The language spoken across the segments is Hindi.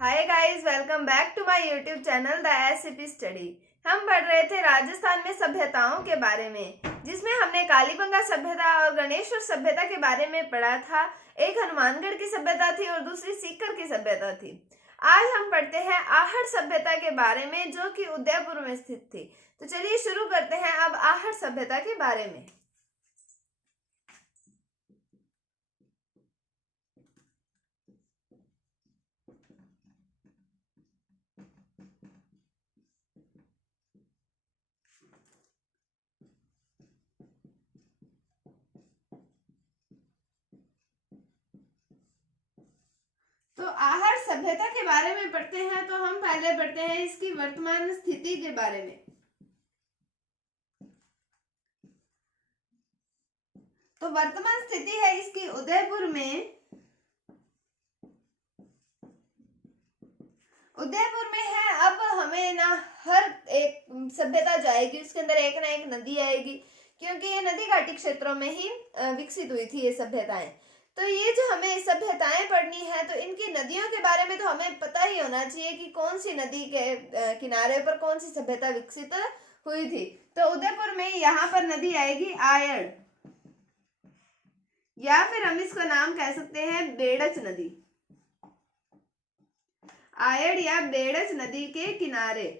Hi guys, welcome back to my YouTube channel the SCP study. हम पढ़ रहे थे राजस्थान में सभ्यताओं के बारे में, जिसमें हमने कालीबंगा सभ्यता और गणेश्वर सभ्यता के बारे में पढ़ा था। एक हनुमानगढ़ की सभ्यता थी और दूसरी सीकर की सभ्यता थी। आज हम पढ़ते हैं आहड़ सभ्यता के बारे में, जो कि उदयपुर में स्थित थी। तो चलिए शुरू करते हैं अब आहड़ सभ्यता के बारे में। तो आहड़ सभ्यता के बारे में पढ़ते हैं, तो हम पहले पढ़ते हैं इसकी वर्तमान स्थिति के बारे में। तो वर्तमान स्थिति है इसकी उदयपुर में। उदयपुर में है। अब हमें ना हर एक सभ्यता जाएगी, उसके अंदर एक ना एक नदी आएगी, क्योंकि ये नदी घाटी क्षेत्रों में ही विकसित हुई थी ये सभ्यताएं। तो ये जो हमें सभ्यताएं पढ़नी है, तो इनकी नदियों के बारे में तो हमें पता ही होना चाहिए कि कौन सी नदी के किनारे पर कौन सी सभ्यता विकसित हुई थी। तो उदयपुर में यहाँ पर नदी आएगी आयड़, या फिर हम इसका नाम कह सकते हैं बेड़च नदी। आयड़ या बेड़च नदी के किनारे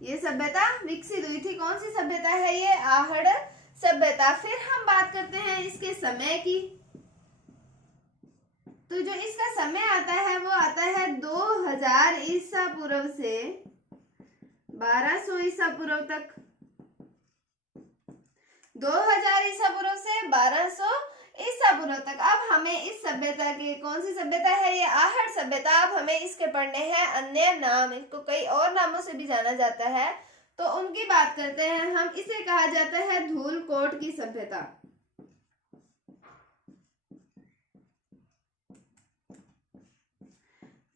ये सभ्यता विकसित हुई थी। कौन सी सभ्यता है ये? आहड़ सभ्यता। फिर हम बात करते हैं इसके समय की। तो जो इसका समय आता है वो आता है 2000 ईसा पूर्व से 1200 ईसा पूर्व तक। 2000 ईसा पूर्व से 1200 ईसा पूर्व तक। अब हमें इस सभ्यता की, कौन सी सभ्यता है ये? आहड़ सभ्यता। अब हमें इसके पढ़ने हैं अन्य नाम, इसको कई और नामों से भी जाना जाता है, तो उनकी बात करते हैं हम। इसे कहा जाता है धूलकोट की सभ्यता।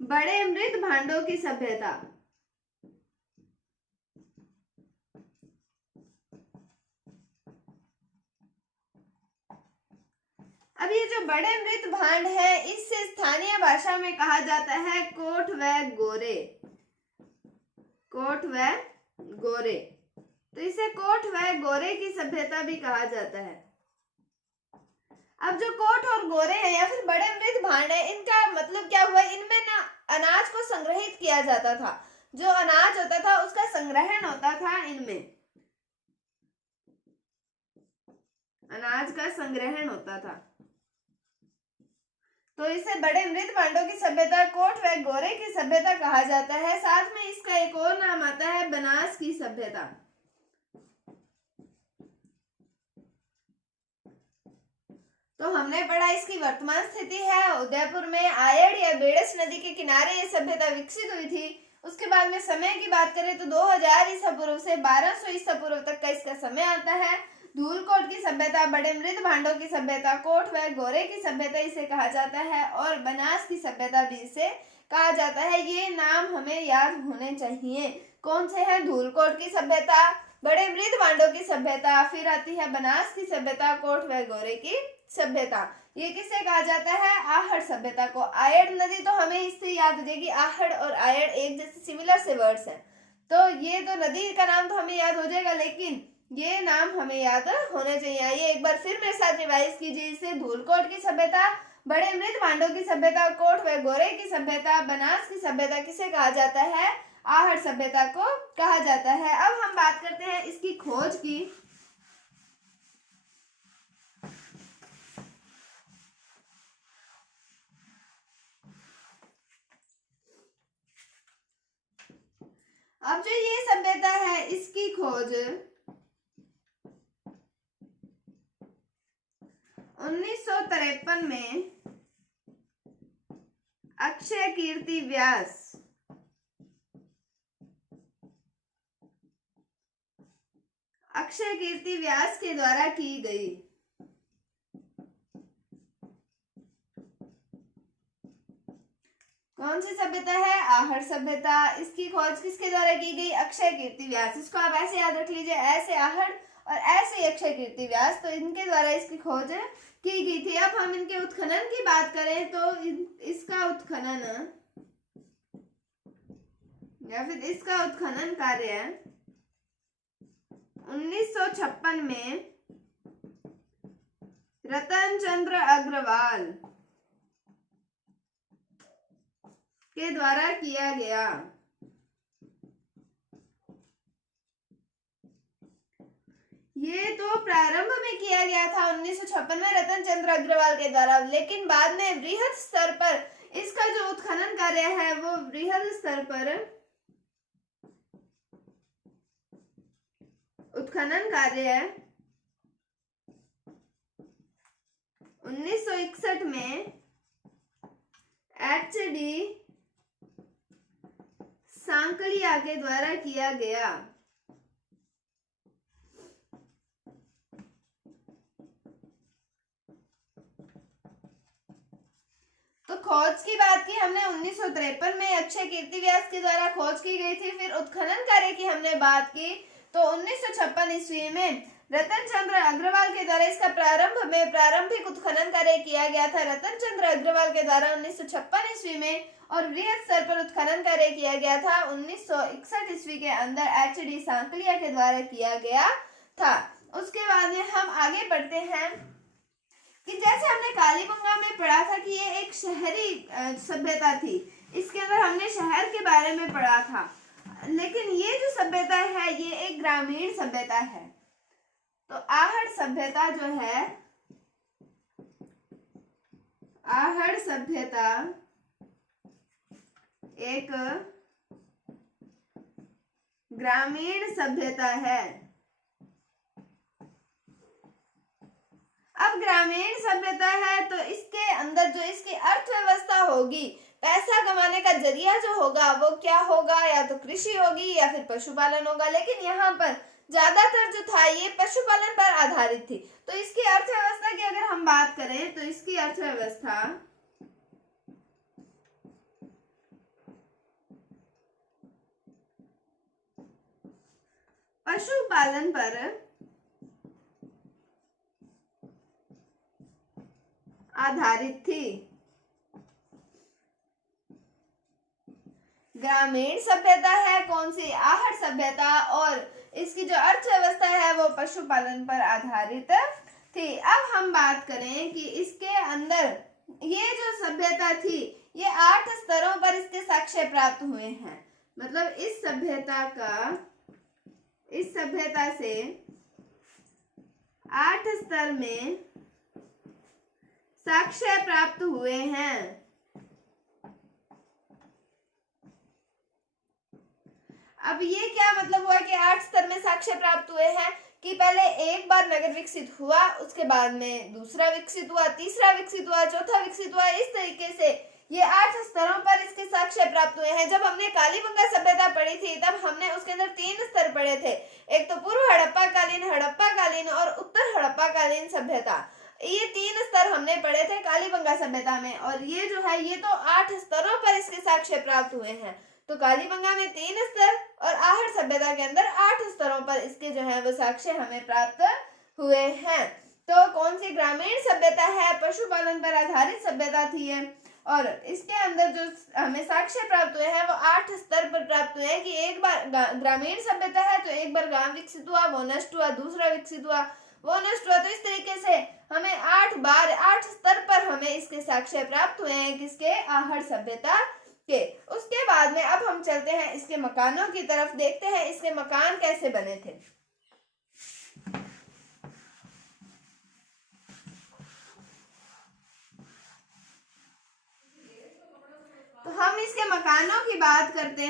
बड़े मृत भांडों की सभ्यता। अब ये जो बड़े मृत भांड है, इससे स्थानीय भाषा में कहा जाता है कोठ व गोरे। कोठ व गोरे। तो इसे कोठ व गोरे की सभ्यता भी कहा जाता है। अब जो कोठ और गोरे है या फिर बड़े मृत भांड है, इनका मतलब क्या हुआ? इनमें ना अनाज को संग्रहित किया जाता था। जो अनाज होता था उसका संग्रहण होता था इनमें। अनाज का संग्रहण होता था, तो इसे बड़े मृत भांडों की सभ्यता, कोठ व गोरे की सभ्यता कहा जाता है। साथ में इसका एक और नाम आता है बनास की सभ्यता। तो हमने पढ़ा इसकी वर्तमान स्थिति है उदयपुर में आयड़ या बेड़च नदी के किनारे ये सभ्यता विकसित हुई थी। उसके बाद में समय की बात करें तो 2000 ईसा पूर्व से 1200 ईसा पूर्व तक का इसका समय आता है। धूलकोट की सभ्यता, बड़े मृत भांडों की सभ्यता, कोठ व गोरे की सभ्यता इसे कहा जाता है, और बनास की सभ्यता भी इसे कहा जाता है। ये नाम हमें याद होने चाहिए। कौन से हैं? धूलकोट की सभ्यता, बड़े मृत भांडों की सभ्यता, फिर आती है बनास की सभ्यता, कोठ व गोरे की सभ्यता। ये किसे कहा जाता है? आहड़ सभ्यता को। आयड़ नदी तो हमें इससे याद हो जाएगी, आहड़ और आयड़ एक जैसे सिमिलर से वर्ड्स हैं, तो ये तो नदी का नाम तो हमें याद हो जाएगा, लेकिन ये नाम हमें याद होने चाहिए। आइए एक बार फिर मेरे साथ रिवाइज कीजिए इसे। धूलकोट की सभ्यता, बड़े मृत भांडों की सभ्यता, कोठ व गोरे की सभ्यता, बनास की सभ्यता किसे कहा जाता है? आहड़ सभ्यता को कहा जाता है। अब हम बात करते हैं इसकी खोज की। अब जो ये सभ्यता है, इसकी खोज 1953 में अक्षय कीर्ति व्यास के द्वारा की गई। कौन सी सभ्यता है? आहड़ सभ्यता। इसकी खोज किसके द्वारा की गई? अक्षय कीर्ति व्यास। इसको आप ऐसे याद रख लीजिए, ऐसे आहड़ और ऐसे अक्षय कीर्ति व्यास, तो इनके द्वारा इसकी खोज की गई थी। अब हम इनके उत्खनन की बात करें तो इसका उत्खनन या फिर इसका उत्खनन कार्य 1956 में रतन चंद्र अग्रवाल के द्वारा किया गया। ये तो प्रारंभ में किया गया था 1956 में रतन चंद्र अग्रवाल के द्वारा, लेकिन बाद में बृहद स्तर पर इसका जो उत्खनन कार्य है वो बृहद स्तर पर उत्खनन कार्य 1961 में HD सांकलिया के द्वारा किया गया। तो खोज की बात की हमने 1953 में अक्षय कीर्ति व्यास के द्वारा खोज की गई थी। फिर उत्खनन कार्य की हमने बात की तो 1956 ईस्वी में रतन चंद्र अग्रवाल के द्वारा इसका प्रारंभिक उत्खनन कार्य किया गया था रतन चंद्र अग्रवाल के द्वारा 1956 ईस्वी में, और बृहद स्तर पर उत्खनन कार्य किया गया था 1961 ईस्वी के अंदर HD सांकलिया के द्वारा किया गया था। उसके बाद में हम आगे बढ़ते हैं कि जैसे हमने कालीबंगा में पढ़ा था कि ये एक शहरी सभ्यता थी, इसके अंदर हमने शहर के बारे में पढ़ा था, लेकिन ये जो सभ्यता है ये एक ग्रामीण सभ्यता है। तो आहड़ सभ्यता जो है, आहड़ सभ्यता एक ग्रामीण सभ्यता है। अब ग्रामीण सभ्यता है तो इसके अंदर जो इसकी अर्थव्यवस्था होगी, पैसा कमाने का जरिया जो होगा वो क्या होगा, या तो कृषि होगी या फिर पशुपालन होगा, लेकिन यहाँ पर ज्यादातर जो था ये पशुपालन पर आधारित थी। तो इसकी अर्थव्यवस्था की अगर हम बात करें तो इसकी अर्थव्यवस्था पशुपालन पर आधारित थी। ग्रामीण सभ्यता है कौन सी, आहड़ सभ्यता, और इसकी जो अर्थव्यवस्था है वो पशुपालन पर आधारित थी। अब हम बात करें कि इसके अंदर ये जो सभ्यता थी ये 8 स्तरों पर इसके साक्ष्य प्राप्त हुए हैं। मतलब इस सभ्यता से 8 स्तर में साक्ष्य प्राप्त हुए हैं। अब ये क्या मतलब हुआ कि 8 स्तर में साक्ष्य प्राप्त हुए हैं कि पहले एक बार नगर विकसित हुआ, उसके बाद में दूसरा विकसित हुआ, तीसरा विकसित हुआ, चौथा विकसित हुआ, इस तरीके से ये 8 स्तरों पर इसके साक्ष्य प्राप्त हुए हैं। जब हमने कालीबंगा सभ्यता पढ़ी थी तब हमने उसके अंदर 3 स्तर पढ़े थे, एक तो पूर्व हड़प्पा कालीन और उत्तर हड़प्पा कालीन सभ्यता। ये 3 स्तर हमने पढ़े थे कालीबंगा सभ्यता में, और ये जो है ये तो 8 स्तरों पर इसके साक्ष्य प्राप्त हुए हैं। तो कालीबंगा में 3 स्तर और आहड़ सभ्यता के अंदर 8 स्तरों पर इसके जो है वो साक्ष्य हमें प्राप्त हुए हैं। तो कौन सी ग्रामीण सभ्यता है, पशुपालन पर आधारित सभ्यता थी है, और इसके अंदर जो हमें साक्ष्य प्राप्त हुए हैं वो 8 स्तर पर प्राप्त हुए हैं कि एक बार ग्रामीण सभ्यता है तो एक बार गांव विकसित हुआ, वो नष्ट हुआ, दूसरा विकसित हुआ, वो नष्ट हुआ। तो इस तरीके से हमें 8 स्तर पर हमें इसके साक्ष्य प्राप्त हुए हैं किसके, आहड़ सभ्यता के। उसके बाद में अब हम चलते हैं इसके मकानों की तरफ, देखते हैं इसके मकान कैसे बने थे। तो हम इसके मकानों की बात करते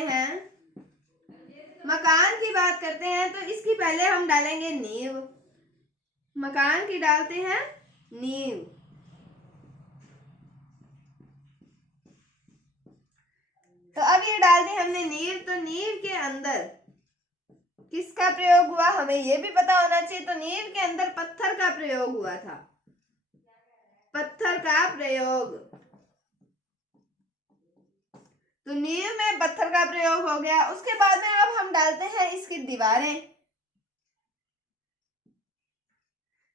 हैं, तो इसकी पहले हम डालेंगे नींव। मकान की डालते हैं नींव। तो अब ये डाल दी हमने नींव। तो नींव के अंदर किसका प्रयोग हुआ हमें ये भी पता होना चाहिए। तो नींव के अंदर पत्थर का प्रयोग हुआ था, पत्थर का प्रयोग। तो नींव में पत्थर का प्रयोग हो गया। उसके बाद में अब हम डालते हैं इसकी दीवारें।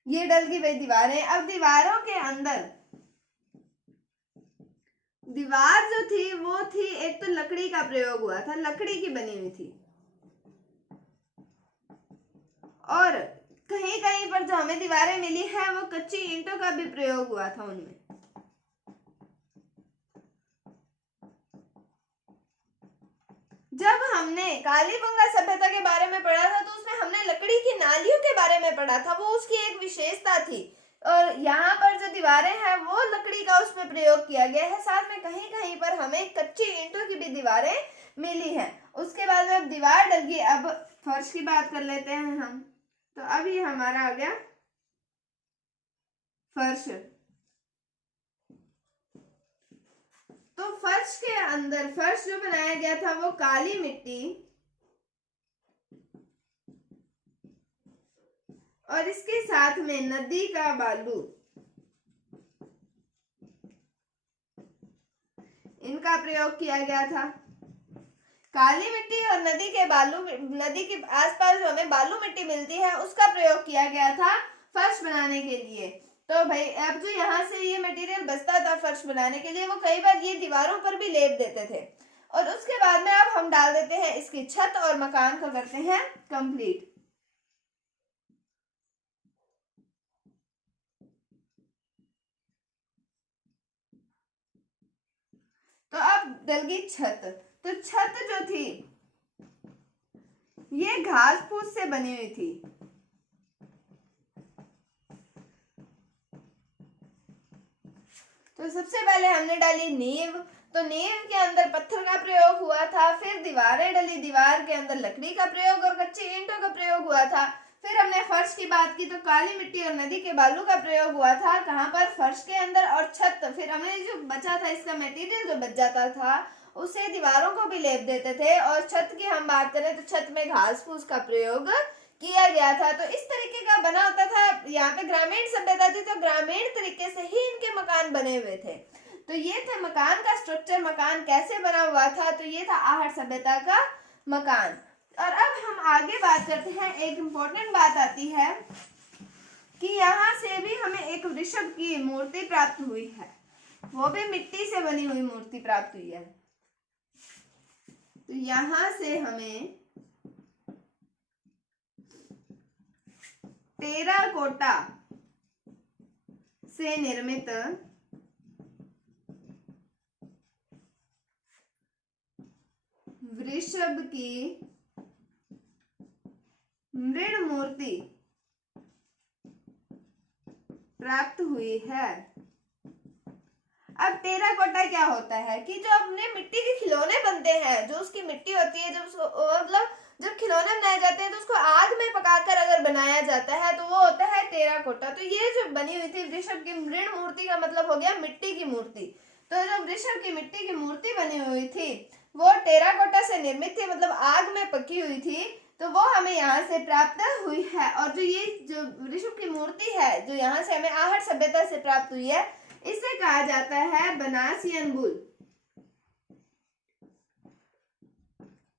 ये डल गई वही दीवारें। अब दीवारों के अंदर दीवार जो थी वो थी, एक तो लकड़ी का प्रयोग हुआ था, लकड़ी की बनी हुई थी, और कहीं कहीं पर जो हमें दीवारें मिली है वो कच्ची ईंटों का भी प्रयोग हुआ था उनमें। जब हमने कालीबंगा सभ्यता के बारे में पढ़ा था तो उसमें हमने लकड़ी की नालियों के बारे में पढ़ा था, वो उसकी एक विशेषता थी। और यहाँ पर जो दीवारें हैं वो लकड़ी का उसमें प्रयोग किया गया है। साथ में कहीं कहीं पर हमें कच्ची ईंटों की भी दीवारें मिली हैं। उसके बाद में अब दीवार डल गई, अब फर्श की बात कर लेते हैं हम। तो अब ये हमारा आ गया फर्श। तो फर्श के अंदर फर्श जो बनाया गया था वो काली मिट्टी और इसके साथ में नदी का बालू, इनका प्रयोग किया गया था। काली मिट्टी और नदी के बालू, नदी के आसपास जो हमें बालू मिट्टी मिलती है उसका प्रयोग किया गया था फर्श बनाने के लिए। तो भाई अब जो यहाँ से ये मटेरियल बचता था फर्श बनाने के लिए, वो कई बार ये दीवारों पर भी लेप देते थे। और उसके बाद में अब हम डाल देते हैं इसकी छत और मकान को करते हैं कंप्लीट। तो अब डल गई छत। तो छत जो थी ये घास फूस से बनी हुई थी। तो सबसे पहले हमने डाली नींव। तो नींव के अंदर पत्थर का प्रयोग हुआ था, फिर दीवारें डली, दीवार के अंदर लकड़ी का प्रयोग और कच्ची ईंटों का प्रयोग हुआ था। फिर हमने फर्श की बात की तो काली मिट्टी और नदी के बालू का प्रयोग हुआ था, कहाँ पर, फर्श के अंदर। और छत, फिर हमने जो बचा था इसका मटेरियल जो बच जाता था उसे दीवारों को भी लेप देते थे। और छत की हम बात करें तो छत में घास फूस का प्रयोग किया गया था। तो इस तरीके का बना होता था। यहाँ पे ग्रामीण सभ्यता थी तो ग्रामीण तरीके से ही इनके मकान बने हुए थे। तो ये थे मकान का स्ट्रक्चर, मकान कैसे बना हुआ था। तो ये था आहट सभ्यता का मकान। और अब हम आगे बात करते हैं, एक इम्पोर्टेंट बात आती है कि यहाँ से भी हमें एक वृषभ की मूर्ति प्राप्त हुई है, वो भी मिट्टी से बनी हुई मूर्ति प्राप्त हुई है। तो यहाँ से हमें टेराकोटा से निर्मित वृषभ की मृण मूर्ति प्राप्त हुई है। अब टेराकोटा क्या होता है कि जो अपने मिट्टी के खिलौने बनते हैं, जो उसकी मिट्टी होती है, जब उसको मतलब जब खिलौने बनाए जाते हैं तो उसको आग में पकाकर अगर बनाया जाता है तो वो होता है टेराकोटा। तो ये जो बनी हुई थी वृषभ की मृण मूर्ति का मतलब हो गया मिट्टी की मूर्ति। तो जो वृषभ की मिट्टी की मूर्ति बनी हुई थी वो टेराकोटा से निर्मित थी, मतलब आग में पकी हुई थी। तो वो हमें यहाँ से प्राप्त हुई है। और जो ये जो वृषभ की मूर्ति है जो यहाँ से हमें आहट सभ्यता से प्राप्त हुई है, इसे कहा जाता है बनासियन बुल।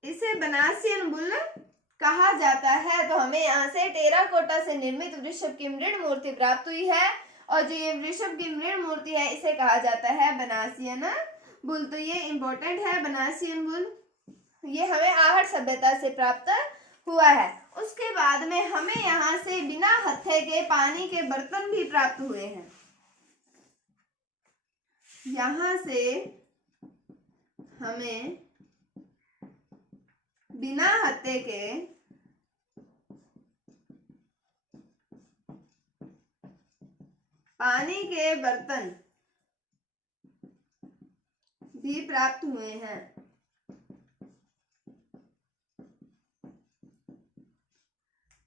इसे बनासियन बुल कहा जाता है। तो हमें यहाँ से टेराकोटा से निर्मित वृषभ की मृण मूर्ति प्राप्त हुई है। और जो ये वृषभ की मृण मूर्ति है इसे कहा जाता है बनासियन बुल। तो ये इंपॉर्टेंट है, बनासियन बुल ये हमें आहट सभ्यता से प्राप्त हुआ है। उसके बाद में हमें यहाँ से बिना हत्थे के पानी के बर्तन भी प्राप्त हुए हैं। यहाँ से हमें बिना हत्थे के पानी के बर्तन भी प्राप्त हुए हैं।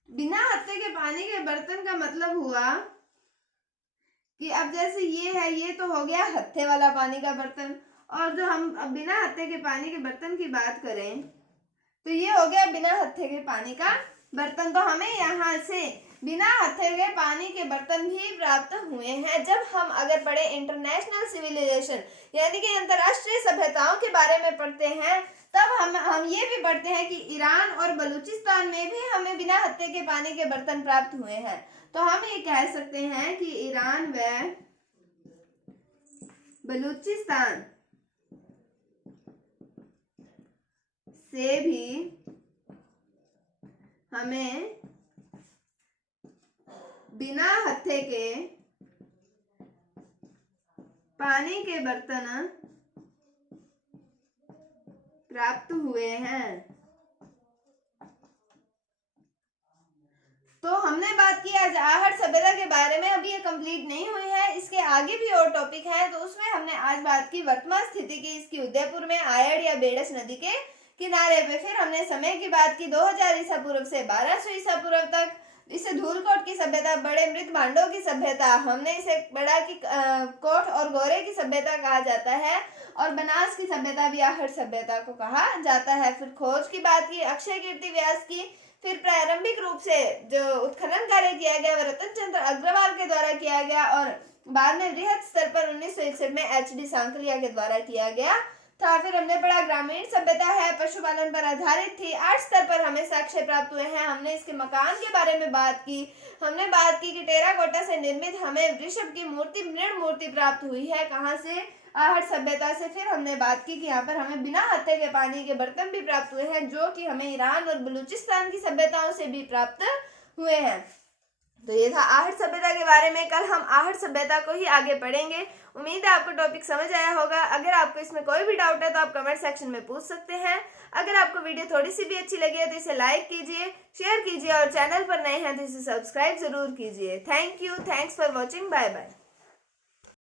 बिना हत्थे के पानी के बर्तन का मतलब हुआ कि अब जैसे ये है, ये तो हो गया हत्थे वाला पानी का बर्तन। और जो हम अब बिना हत्थे के पानी के बर्तन की बात करें तो ये हो गया बिना हत्थे के पानी का बर्तन। तो हमें यहाँ से बिना हत्थे के पानी के बर्तन भी प्राप्त हुए हैं। जब हम अगर पढ़े इंटरनेशनल सिविलाइजेशन यानी कि अंतरराष्ट्रीय सभ्यताओं के बारे में पढ़ते हैं तब हम ये भी पढ़ते हैं कि ईरान और बलूचिस्तान में भी हमें बिना हत्थे के पानी के बर्तन प्राप्त हुए हैं। तो हम ये कह सकते हैं कि ईरान व बलूचिस्तान से भी हमें बिना हत्थे के पानी के बर्तन प्राप्त हुए हैं। तो हमने बात की आज आहट सभ्यता के बारे में, अभी ये कंप्लीट नहीं हुई है, इसके आगे भी और टॉपिक है। तो उसमें हमने आज बात की वर्तमान स्थिति की इसकी उदयपुर में आयड़ या बेडस नदी के किनारे पे। फिर हमने समय की बात की 2000 ईसा पूर्व से 1200 ईसा पूर्व तक। इसे धूलकोट की सभ्यता, बड़े मृत भांडों की सभ्यता, हमने इसे बड़ा की कोट और गोरे की सभ्यता कहा जाता है, और बनास की सभ्यता भी आहट सभ्यता को कहा जाता है। फिर खोज की बात की अक्षय कीर्ति व्यास की। फिर प्रारंभिक रूप से जो उत्खनन कार्य किया गया वह रतन चंद्र अग्रवाल के द्वारा किया गया, और बाद में वृहद स्तर पर 1961 में HD सांकलिया के द्वारा किया गया था। फिर हमने पढ़ा ग्रामीण सभ्यता है, पशुपालन पर आधारित थी। 8 स्तर पर हमें साक्ष्य प्राप्त हुए हैं। हमने इसके मकान के बारे में बात की। हमने बात की कि टेराकोटा से निर्मित हमें वृषभ की मूर्ति, मृण मूर्ति प्राप्त हुई है, कहाँ से, आहट सभ्यता से। फिर हमने बात की कि यहाँ पर हमें बिना हत्थे के पानी के बर्तन भी प्राप्त हुए हैं, जो कि हमें ईरान और बलूचिस्तान की सभ्यताओं से भी प्राप्त हुए हैं। तो ये था आहट सभ्यता के बारे में। कल हम आहट सभ्यता को ही आगे पढ़ेंगे। उम्मीद है आपको टॉपिक समझ आया होगा। अगर आपको इसमें कोई भी डाउट है तो आप कमेंट सेक्शन में पूछ सकते हैं। अगर आपको वीडियो थोड़ी सी भी अच्छी लगी है तो इसे लाइक कीजिए, शेयर कीजिए, और चैनल पर नए हैं तो इसे सब्सक्राइब जरूर कीजिए। Thank you, thanks for watching, bye bye.